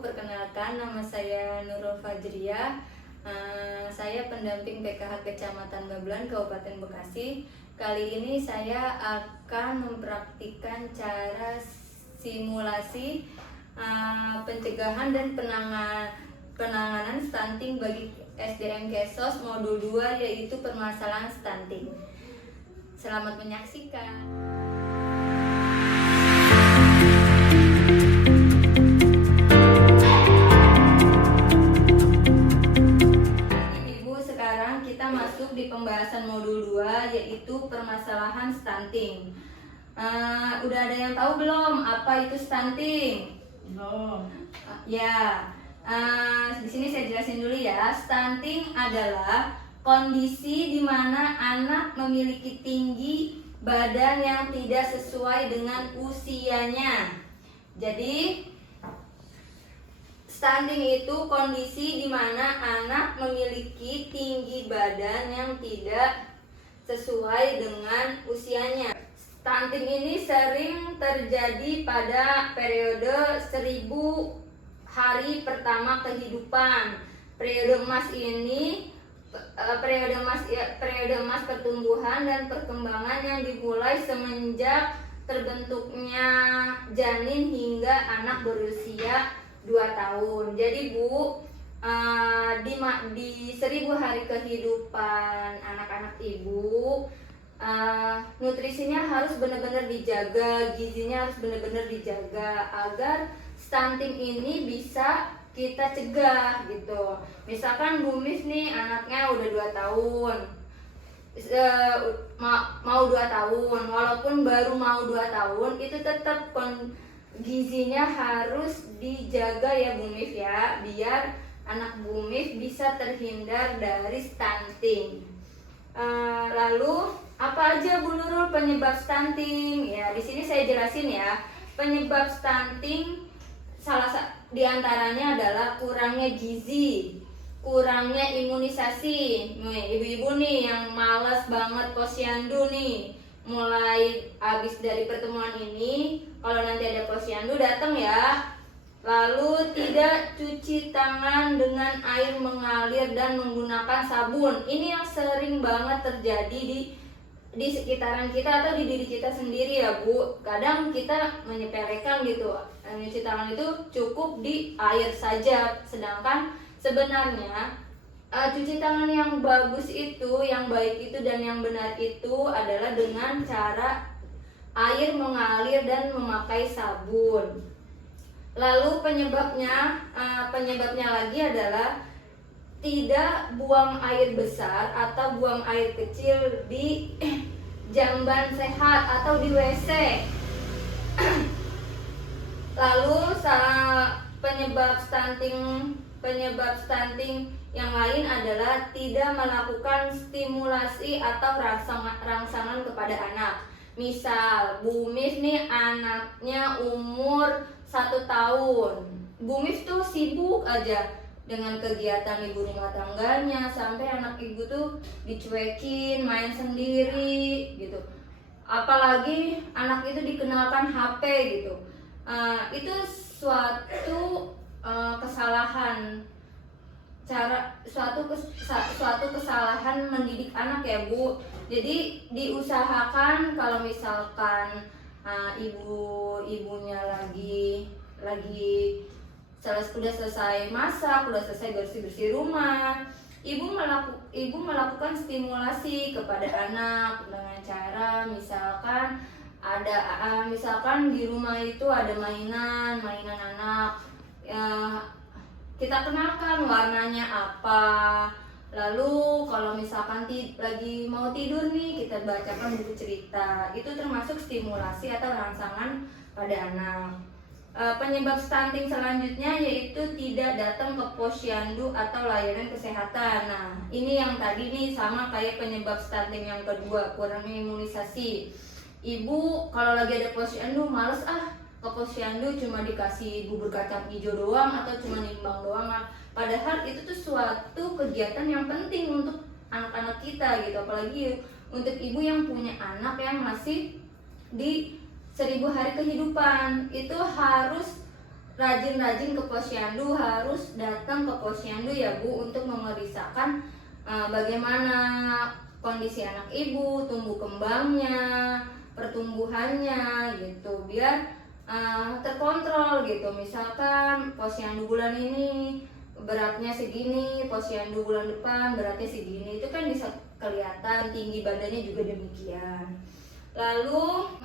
perkenalkan nama saya Nurul Fajriah. Saya pendamping PKH Kecamatan Babelan, Kabupaten Bekasi. Kali ini saya akan mempraktikkan cara simulasi pencegahan dan penanganan stunting bagi SDM Kesos Modul 2, yaitu permasalahan stunting. Selamat menyaksikan. Masuk di pembahasan modul 2, yaitu permasalahan stunting. Udah ada yang tahu belum apa itu stunting? Belum. Di sini saya jelasin dulu ya. Stunting adalah kondisi di mana anak memiliki tinggi badan yang tidak sesuai dengan usianya. Jadi stunting itu kondisi di mana anak memiliki tinggi badan yang tidak sesuai dengan usianya. Stunting ini sering terjadi pada periode 1000 hari pertama kehidupan. Periode emas pertumbuhan dan perkembangan yang dimulai semenjak terbentuknya janin hingga anak berusia 2 tahun. Jadi Bu, di 1000 hari kehidupan anak-anak Ibu, nutrisinya harus benar-benar dijaga, gizinya harus benar-benar dijaga agar stunting ini bisa kita cegah gitu. Misalkan Bu Mis nih anaknya udah 2 tahun, mau 2 tahun, walaupun baru mau 2 tahun, itu tetap gizinya harus dijaga ya Bu Mif ya, biar anak Bu Mif bisa terhindar dari stunting. Lalu apa aja Bu Nurul penyebab stunting? Ya, di sini saya jelasin ya. Penyebab stunting diantaranya adalah kurangnya gizi, kurangnya imunisasi. Nih, ibu-ibu nih yang malas banget posyandu nih, mulai habis dari pertemuan ini, kalau nanti ada posyandu datang ya. Lalu tidak cuci tangan dengan air mengalir dan menggunakan sabun. Ini yang sering banget terjadi di sekitaran kita atau di diri kita sendiri ya Bu. Kadang kita menyepelekan gitu, cuci tangan itu cukup di air saja, sedangkan sebenarnya cuci tangan yang bagus itu, yang baik itu dan yang benar itu adalah dengan cara air mengalir dan memakai sabun. Lalu penyebabnya lagi adalah tidak buang air besar atau buang air kecil di jamban sehat atau di WC. Lalu penyebab stunting yang lain adalah tidak melakukan stimulasi atau rangsangan kepada anak. Misal Bu Mif nih anaknya umur 1 tahun, Bu Mif tuh sibuk aja dengan kegiatan ibu rumah tangganya, sampai anak ibu tuh dicuekin, main sendiri gitu. Apalagi anak itu dikenalkan HP gitu. Itu suatu kesalahan, suatu kesalahan mendidik anak ya Bu. Jadi diusahakan kalau misalkan ibunya lagi udah selesai masak, udah selesai bersih rumah, ibu melakukan stimulasi kepada anak dengan cara misalkan di rumah itu ada mainan anak, kita kenalkan warnanya apa. Lalu kalau misalkan lagi mau tidur nih, kita bacakan buku cerita. Itu termasuk stimulasi atau rangsangan pada anak. Penyebab stunting selanjutnya yaitu tidak datang ke posyandu atau layanan kesehatan. Nah, ini yang tadi nih sama kayak penyebab stunting yang kedua, kurangnya imunisasi. Ibu kalau lagi ada posyandu males ke posyandu, cuma dikasih bubur kacang hijau doang atau cuma nimbang doang. Padahal itu tuh suatu kegiatan yang penting untuk anak-anak kita gitu, apalagi untuk ibu yang punya anak yang masih di 1000 hari kehidupan. Itu harus rajin-rajin ke posyandu, harus datang ke posyandu ya Bu untuk memeriksakan bagaimana kondisi anak ibu, tumbuh kembangnya, pertumbuhannya gitu, biar terkontrol gitu. Misalkan posyandu bulan ini beratnya segini, posyandu bulan depan beratnya segini, itu kan bisa kelihatan. Tinggi badannya juga demikian. Lalu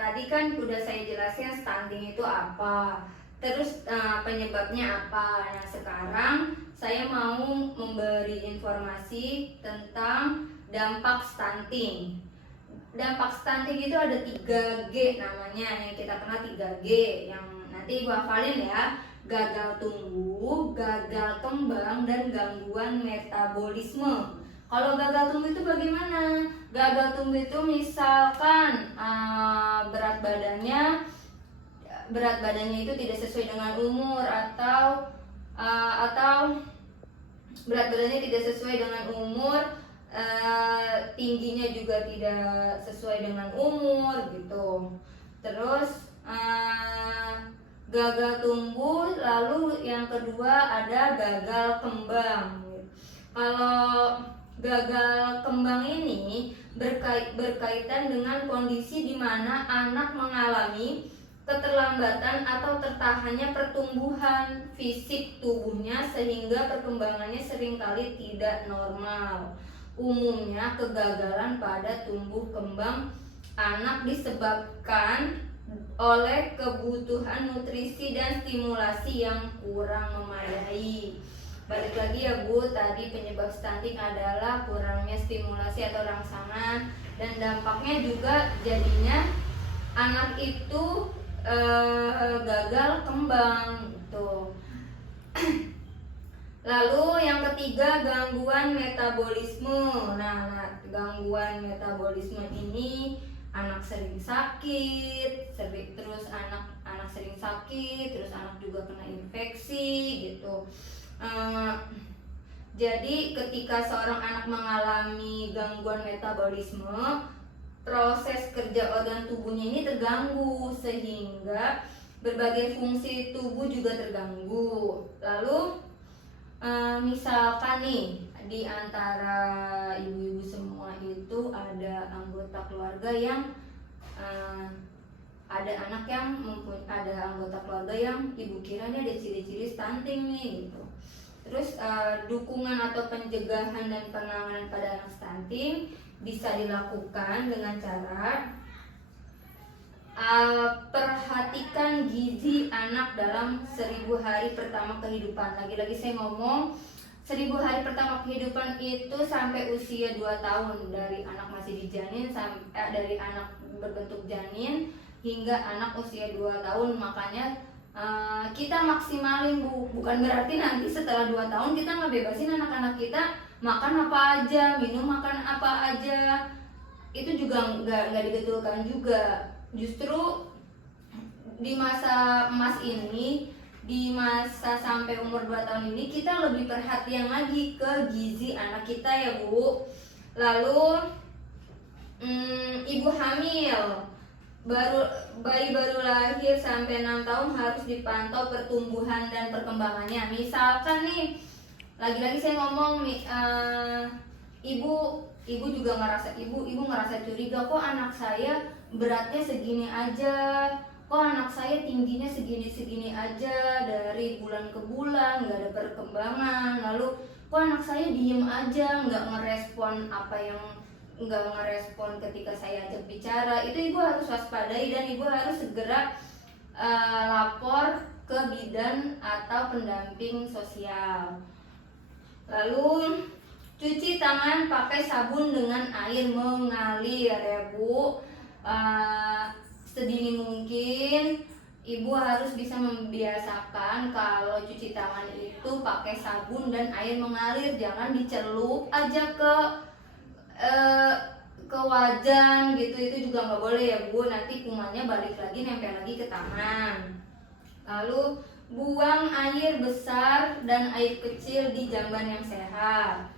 tadi kan udah saya jelasin stunting itu apa, terus penyebabnya apa. Nah sekarang saya mau memberi informasi tentang dampak stunting. Dampak stunting itu ada 3G namanya, yang kita kenal 3G, yang nanti Ibu hafalin ya: gagal tumbuh, gagal kembang, dan gangguan metabolisme. Kalau gagal tumbuh itu bagaimana? Gagal tumbuh itu misalkan berat badannya itu tidak sesuai dengan umur, atau berat badannya tidak sesuai dengan umur, tingginya juga tidak sesuai dengan umur gitu. Terus gagal tumbuh, lalu yang kedua ada gagal kembang. Kalau gagal kembang ini berkaitan dengan kondisi di mana anak mengalami keterlambatan atau tertahannya pertumbuhan fisik tubuhnya sehingga perkembangannya seringkali tidak normal. Umumnya kegagalan pada tumbuh kembang anak disebabkan oleh kebutuhan nutrisi dan stimulasi yang kurang memadai. Balik lagi ya Bu, tadi penyebab stunting adalah kurangnya stimulasi atau rangsangan, dan dampaknya juga jadinya anak itu gagal kembang gitu. Lalu yang ketiga gangguan metabolisme. Nah, gangguan metabolisme ini anak sering sakit, terus anak sering sakit, terus anak juga kena infeksi gitu. Jadi ketika seorang anak mengalami gangguan metabolisme, proses kerja organ tubuhnya ini terganggu sehingga berbagai fungsi tubuh juga terganggu. Lalu misalkan nih di antara ibu-ibu semua itu ada anggota keluarga yang ada anggota keluarga yang ibu kiranya ada ciri-ciri stunting nih gitu. Terus dukungan atau pencegahan dan penanganan pada anak stunting bisa dilakukan dengan cara perhatikan gizi anak dalam 1000 hari pertama kehidupan. Lagi-lagi saya ngomong 1000 hari pertama kehidupan itu sampai usia 2 tahun, dari anak masih dijanin dari anak berbentuk janin hingga anak usia 2 tahun. Makanya kita maksimalin Bu, bukan berarti nanti setelah 2 tahun kita ngebebasin anak-anak kita makan apa aja, minum makan apa aja. Itu juga nggak dibetulkan juga. Justru di masa emas ini, di masa sampai umur 2 tahun ini, kita lebih perhatian lagi ke gizi anak kita ya Bu. Lalu ibu hamil, bayi baru lahir sampai 6 tahun harus dipantau pertumbuhan dan perkembangannya. Misalkan nih, lagi-lagi saya ngomong ibu juga ngerasa curiga, kok anak saya beratnya segini aja, kok anak saya tingginya segini aja, dari bulan ke bulan nggak ada perkembangan. Lalu kok anak saya diem aja, nggak ngerespon ketika saya ajak bicara. Itu ibu harus waspadai dan ibu harus segera lapor ke bidan atau pendamping sosial. Lalu cuci tangan pakai sabun dengan air mengalir ya Bu. Sedini mungkin ibu harus bisa membiasakan kalau cuci tangan itu pakai sabun dan air mengalir, jangan dicelup aja ke wajan gitu. Itu juga nggak boleh ya Bu, nanti kumannya balik lagi, nempel lagi ke tangan. Lalu buang air besar dan air kecil di jamban yang sehat.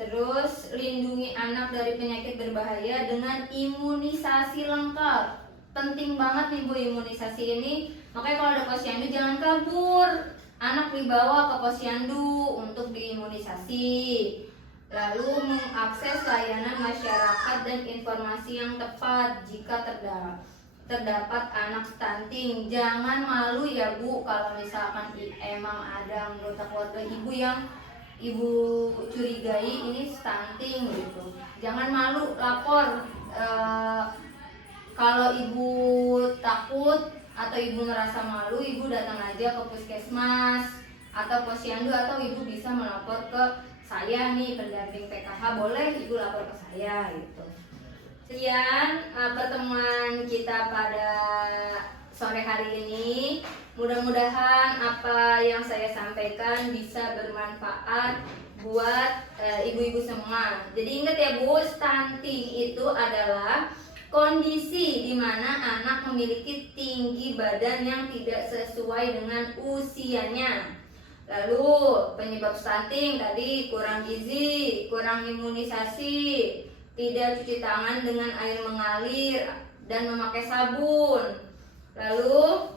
Terus lindungi anak dari penyakit berbahaya dengan imunisasi lengkap. Penting banget nih Bu, imunisasi ini Makanya kalau ada posyandu jangan kabur, anak dibawa ke posyandu untuk diimunisasi. Lalu mengakses layanan masyarakat dan informasi yang tepat jika terdapat anak stunting. Jangan malu ya Bu, kalau misalkan emang ada anggota keluarga ibu yang ibu curigai ini stunting gitu. Jangan malu, lapor. Kalau ibu takut atau ibu merasa malu, ibu datang aja ke puskesmas atau posyandu, atau ibu bisa melapor ke saya nih, pendamping PKH, boleh ibu lapor ke saya gitu. Sekian pertemuan kita pada sore hari ini. Mudah-mudahan apa yang saya sampaikan bisa bermanfaat buat ibu-ibu semua. Jadi ingat ya Bu, stunting itu adalah kondisi di mana anak memiliki tinggi badan yang tidak sesuai dengan usianya. Lalu penyebab stunting tadi kurang gizi, kurang imunisasi, tidak cuci tangan dengan air mengalir dan memakai sabun. Lalu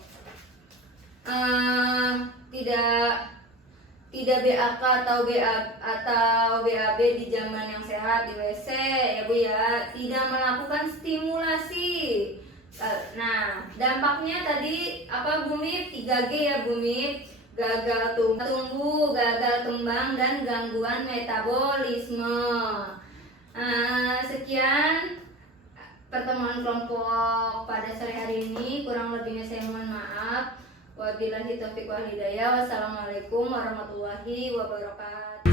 tidak BAK atau BAB di zaman yang sehat di WC ya Bu ya. Tidak melakukan stimulasi. Nah, dampaknya tadi apa Bu Mip? 3G ya Bu Mip. Gagal tumbuh, gagal kembang, dan gangguan metabolisme. Sekian pertemuan kelompok pada sore hari ini. Kurang lebihnya saya mohon maaf. Wabillahi taufiq wal hidayah. Wassalamualaikum warahmatullahi wabarakatuh.